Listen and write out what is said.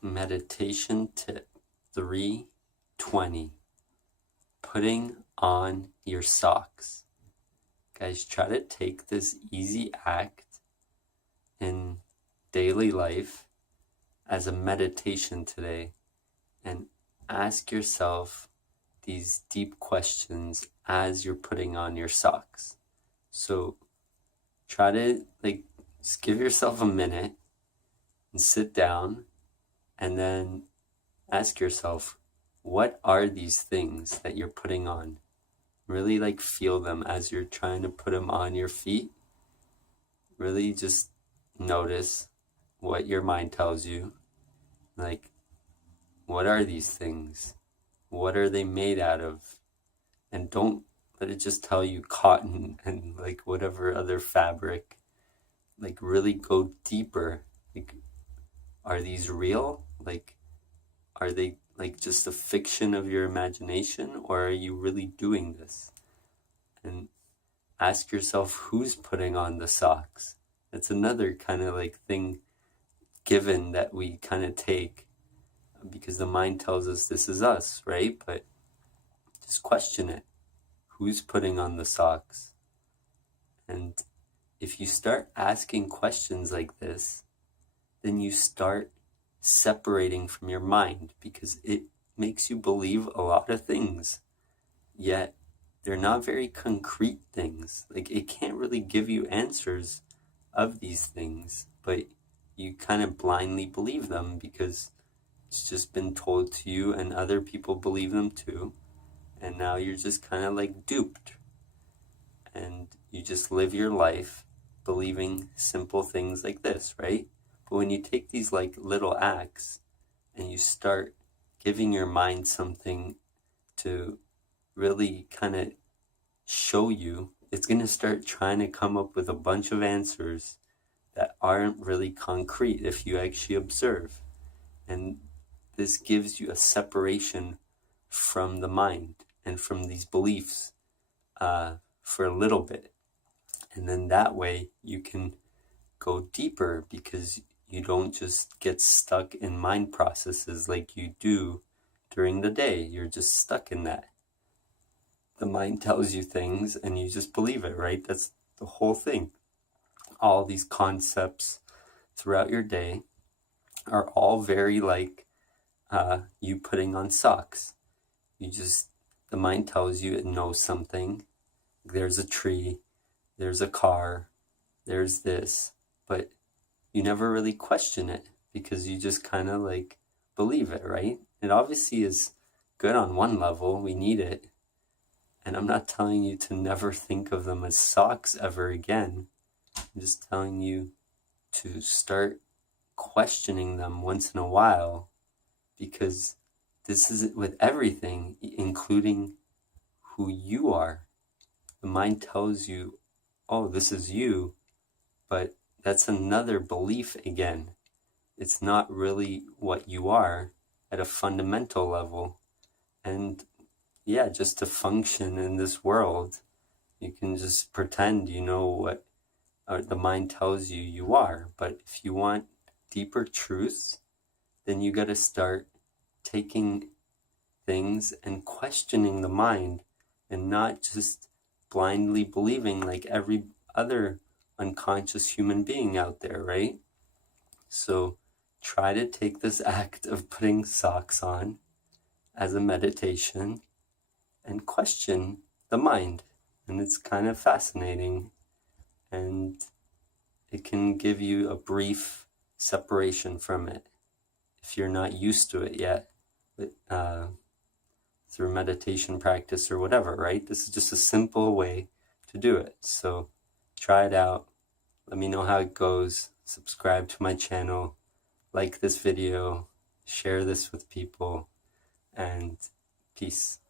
Meditation tip 320. Putting on your socks. Guys, try to take this easy act in daily life as a meditation today and ask yourself these deep questions as you're putting on your socks. So try to just give yourself a minute and sit down and then ask yourself, what are these things that you're putting on? Really feel them as you're trying to put them on your feet. Really just notice what your mind tells you. What are these things? What are they made out of? And don't let it just tell you cotton and whatever other fabric. Really go deeper. Are these real? Are they just a fiction of your imagination, or are you really doing this? And ask yourself, who's putting on the socks? That's another kind of thing given that we kind of take because the mind tells us this is us, right? But just question it. Who's putting on the socks? And if you start asking questions like this, then you start separating from your mind, because it makes you believe a lot of things, yet they're not very concrete things. It can't really give you answers of these things, but you kind of blindly believe them because it's just been told to you and other people believe them too. And now you're just kind of duped, and you just live your life believing simple things like this, right? But when you take these little acts and you start giving your mind something to really kind of show you, it's going to start trying to come up with a bunch of answers that aren't really concrete if you actually observe. And this gives you a separation from the mind and from these beliefs for a little bit. And then that way you can go deeper, because you don't just get stuck in mind processes like you do during the day. You're just stuck in that. The mind tells you things and you just believe it, right? That's the whole thing. All these concepts throughout your day are all very you putting on socks. The mind tells you it knows something. There's a tree, there's a car, there's this, but you never really question it because you just kind of believe it, right? It obviously is good on one level. We need it. And I'm not telling you to never think of them as socks ever again. I'm just telling you to start questioning them once in a while, because this is with everything, including who you are. The mind tells you, oh, this is you, but that's another belief again. It's not really what you are at a fundamental level. And yeah, just to function in this world, you can just pretend you know what the mind tells you you are. But if you want deeper truths, then you got to start taking things and questioning the mind, and not just blindly believing like every other unconscious human being out there, right? So try to take this act of putting socks on as a meditation and question the mind. And it's kind of fascinating, and it can give you a brief separation from it if you're not used to it yet, through meditation practice or whatever, right? This is just a simple way to do it. So try it out. Let me know how it goes. Subscribe to my channel, like this video, share this with people, and peace.